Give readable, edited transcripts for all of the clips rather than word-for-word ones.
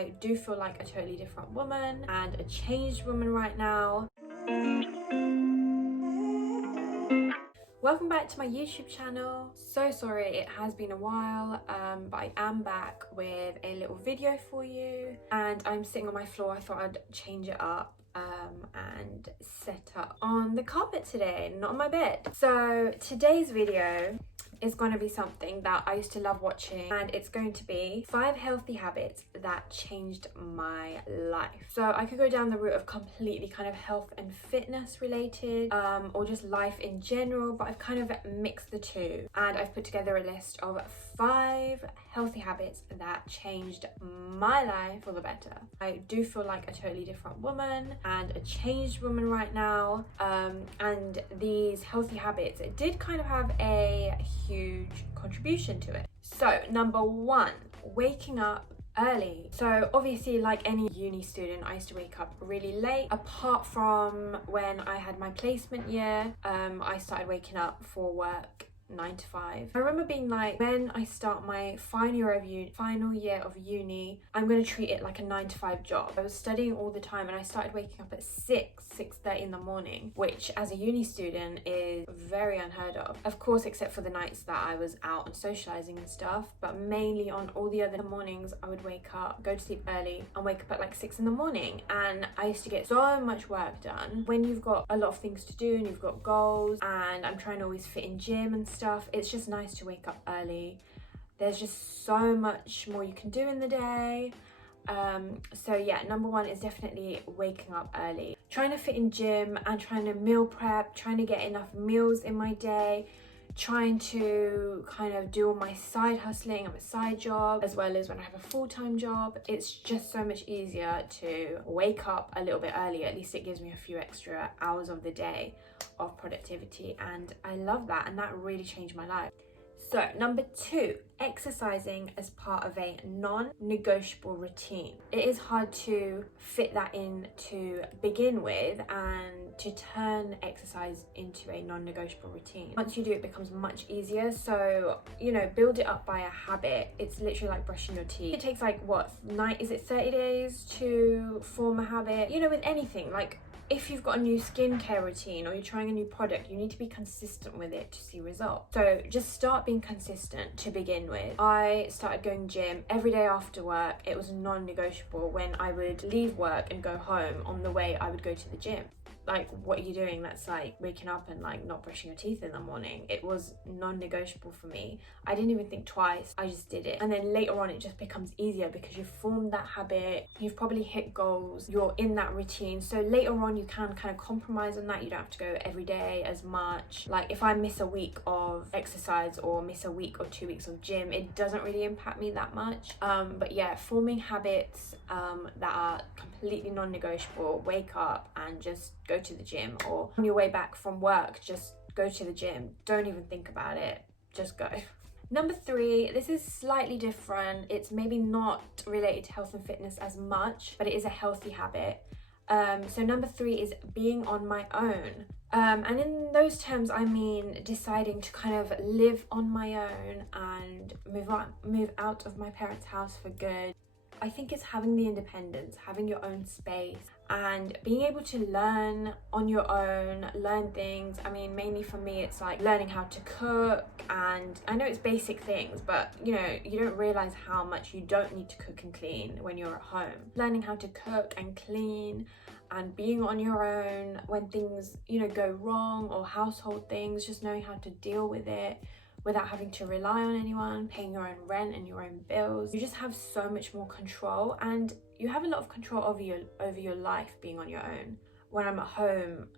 I do feel like a totally different woman and a changed woman right now. Welcome back to my YouTube channel. So sorry it has been a while, but I am back with a little video for you, and I'm sitting on my floor. I thought I'd change it up and set up on the carpet today, not on my bed. So today's video is going to be something that I used to love watching, and it's going to be 5 healthy habits that changed my life. So I could go down the route of completely kind of health and fitness related, or just life in general, but I've kind of mixed the two, and I've put together a list of 5 healthy habits that changed my life for the better. I do feel like a totally different woman and a changed woman right now, and these healthy habits did kind of have a huge contribution to it. So number 1, waking up early. So obviously, like any uni student, I used to wake up really late. Apart from when I had my placement year, I started waking up for work 9 to 5. I remember being like, when I start my final year of uni, I'm going to treat it like a 9 to 5 job. I was studying all the time, and I started waking up at 6:30 in the morning, which as a uni student is very unheard of. Of course, except for the nights that I was out and socializing and stuff, but mainly on all the other mornings I would wake up, go to sleep early, and wake up at like 6 in the morning. And I used to get so much work done. When you've got a lot of things to do and you've got goals, and I'm trying to always fit in gym and stuff, it's just nice to wake up early. There's just so much more you can do in the day. So yeah, number 1 is definitely waking up early. Trying to fit in gym and trying to meal prep, trying to get enough meals in my day, trying to kind of do all my side hustling and my side job, as well as when I have a full-time job. It's just so much easier to wake up a little bit early. At least it gives me a few extra hours of the day of productivity, and I love that, and that really changed my life. So number 2, exercising as part of a non-negotiable routine. It is hard to fit that in to begin with, and to turn exercise into a non-negotiable routine. Once you do, it becomes much easier. So, you know, build it up by a habit. It's literally like brushing your teeth. It takes like 30 days to form a habit? You know, with anything, like if you've got a new skincare routine or you're trying a new product, you need to be consistent with it to see results. So just start being consistent to begin with. I started going gym every day after work. It was non-negotiable. When I would leave work and go home, on the way I would go to the gym. Like, what are you doing? That's like waking up and like not brushing your teeth in the morning. It was non-negotiable for me. I didn't even think twice. I just did it. And then later on, it just becomes easier because you've formed that habit. You've probably hit goals. You're in that routine. So later on, you can kind of compromise on that. You don't have to go every day as much. Like if I miss a week of exercise or miss a week or 2 weeks of gym, it doesn't really impact me that much. But yeah, forming habits that are completely non-negotiable. Wake up and just go to the gym, or on your way back from work, just go to the gym. Don't even think about it, just go. Number 3, this is slightly different. It's maybe not related to health and fitness as much, but it is a healthy habit. So number 3 is being on my own. And in those terms, I mean deciding to kind of live on my own and move out of my parents' house for good. I think it's having the independence, having your own space, and being able to learn on your own, learn things. I mean, mainly for me, it's like learning how to cook, and I know it's basic things, but you know, you don't realize how much you don't need to cook and clean when you're at home. Learning how to cook and clean, and being on your own when things, you know, go wrong, or household things, just knowing how to deal with it without having to rely on anyone, paying your own rent and your own bills. You just have so much more control, and you have a lot of control over your life being on your own. When I'm at home,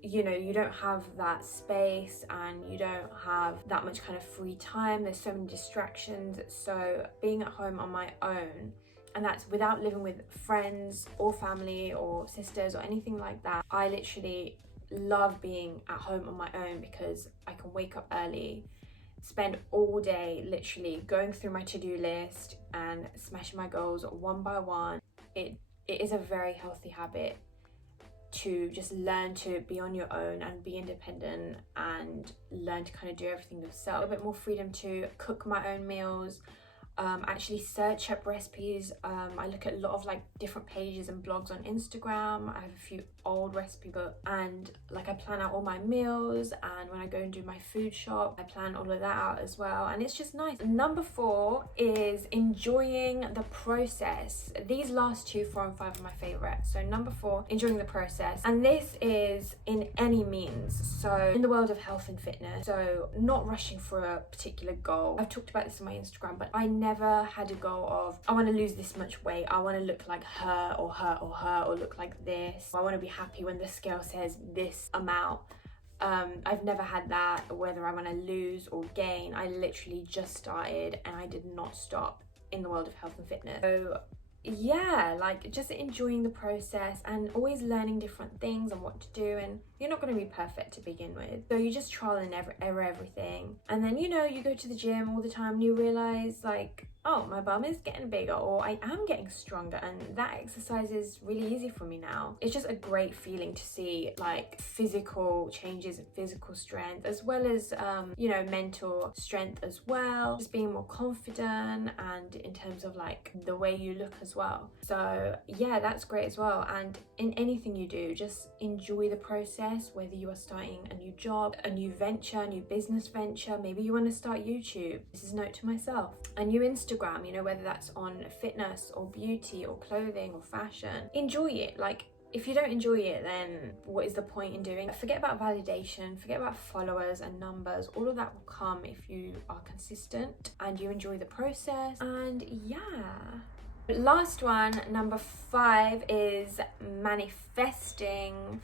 you know, you don't have that space and you don't have that much kind of free time. There's so many distractions. So being at home on my own, and that's without living with friends or family or sisters or anything like that, I literally love being at home on my own because I can wake up early, spend all day literally going through my to-do list and smashing my goals one by one. It is a very healthy habit to just learn to be on your own and be independent and learn to kind of do everything yourself. A bit more freedom to cook my own meals. actually search up recipes. I look at a lot of like different pages and blogs on Instagram. I have a few old recipe books, and like I plan out all my meals, and when I go and do my food shop, I plan all of that out as well, and it's just nice. Number 4 is enjoying the process. These last two, 4 and 5, are my favorite. So number 4, enjoying the process, and this is in any means. So in the world of health and fitness, so not rushing for a particular goal. I've talked about this on my Instagram, but I never had a goal of, I want to lose this much weight, I want to look like her or her or her, or look like this, I want to be happy when the scale says this amount. I've never had that, whether I want to lose or gain. I literally just started and I did not stop in the world of health and fitness. So yeah, like just enjoying the process and always learning different things and what to do. And you're not going to be perfect to begin with, so you just trial and error everything, and then you go to the gym all the time and you realize like, oh, my bum is getting bigger, or I am getting stronger, and that exercise is really easy for me now. It's just a great feeling to see like physical changes and physical strength, as well as mental strength as well, just being more confident, and in terms of like the way you look as well. So yeah, that's great as well. And in anything you do, just enjoy the process, whether you are starting a new job, a new venture, a new business venture, maybe you want to start YouTube. This is a note to myself. A new Instagram, whether that's on fitness or beauty or clothing or fashion. Enjoy it. Like, if you don't enjoy it, then what is the point in doing it? Forget about validation, forget about followers and numbers. All of that will come if you are consistent and you enjoy the process. And yeah. Last one, number 5, is manifesting.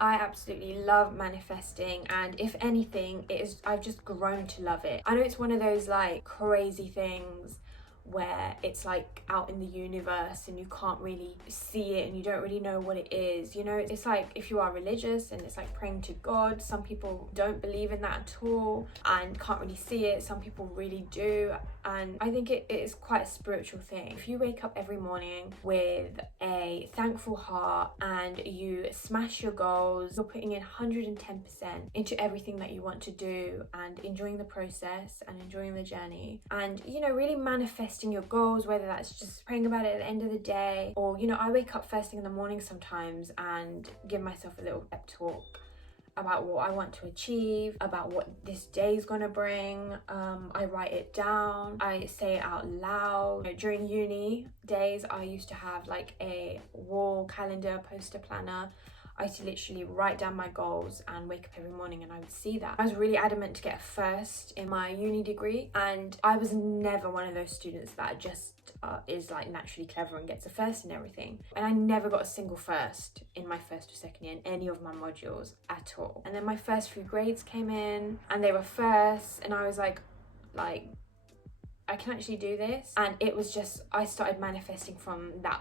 I absolutely love manifesting, and if anything, I've just grown to love it. I know it's one of those like crazy things where it's like out in the universe and you can't really see it and you don't really know what it is. It's like if you are religious and it's like praying to God. Some people don't believe in that at all and can't really see it. Some people really do, and I think it is quite a spiritual thing. If you wake up every morning with a thankful heart and you smash your goals, you're putting in 110% into everything that you want to do, and enjoying the process and enjoying the journey, and really manifesting your goals, whether that's just praying about it at the end of the day, or I wake up first thing in the morning sometimes and give myself a little pep talk about what I want to achieve, about what this day is gonna bring. I write it down, I say it out loud. During uni days, I used to have like a wall calendar, poster planner. I used to literally write down my goals and wake up every morning and I would see that. I was really adamant to get a first in my uni degree, and I was never one of those students that just is like naturally clever and gets a first in everything. And I never got a single first in my first or second year in any of my modules at all. And then my first few grades came in and they were firsts, and I was like I can actually do this. And it was just, I started manifesting from that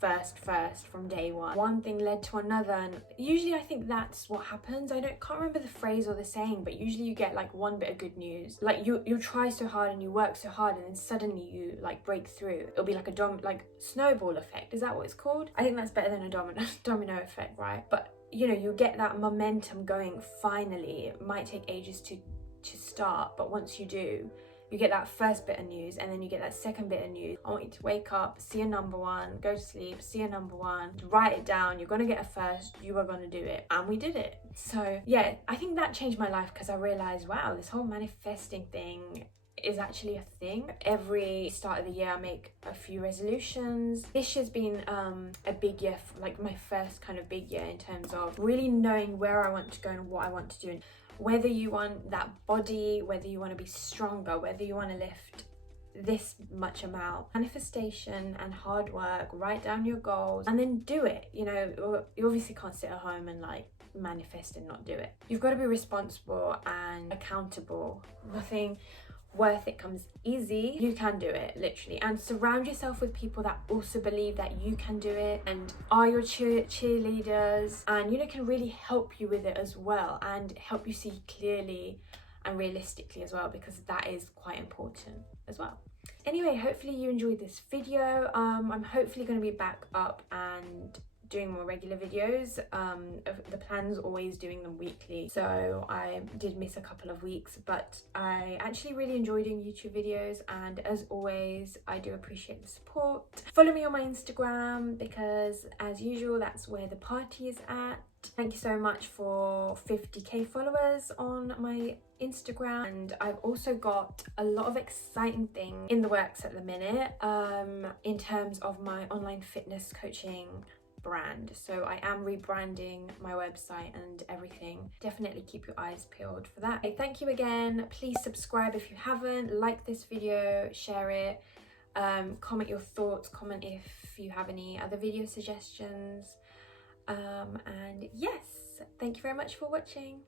first from day one. One thing led to another, and usually I think that's what happens. I can't remember the phrase or the saying, but usually you get like one bit of good news. Like you try so hard and you work so hard, and then suddenly you like break through. It'll be like a snowball effect. Is that what it's called? I think that's better than a domino effect, right? But you get that momentum going finally. It might take ages to start, but once you do, you get that first bit of news, and then you get that second bit of news. I want you to wake up, see a number 1, go to sleep, see a number 1, write it down. You're gonna get a first, you are gonna do it. And we did it. So yeah, I think that changed my life, because I realized, wow, this whole manifesting thing is actually a thing. Every start of the year I make a few resolutions. This year's been a big year, like my first kind of big year in terms of really knowing where I want to go and what I want to do. Whether you want that body, whether you want to be stronger, whether you want to lift this much amount. Manifestation and hard work, write down your goals and then do it. You obviously can't sit at home and like manifest and not do it. You've got to be responsible and accountable. Nothing worth it comes easy. You can do it, literally. And surround yourself with people that also believe that you can do it and are your cheerleaders, and can really help you with it as well, and help you see clearly and realistically as well, because that is quite important as well. Anyway, hopefully you enjoyed this video. I'm hopefully going to be back up and doing more regular videos. The plan's always doing them weekly, so I did miss a couple of weeks, but I actually really enjoy doing YouTube videos, and as always I do appreciate the support. Follow me on my Instagram because as usual that's where the party is at. Thank you so much for 50k followers on my Instagram, and I've also got a lot of exciting things in the works at the minute in terms of my online fitness coaching brand. So I am rebranding my website and everything. Definitely keep your eyes peeled for that. Thank you again. Please subscribe if you haven't, like this video, share it, comment your thoughts, comment if you have any other video suggestions. And yes, thank you very much for watching.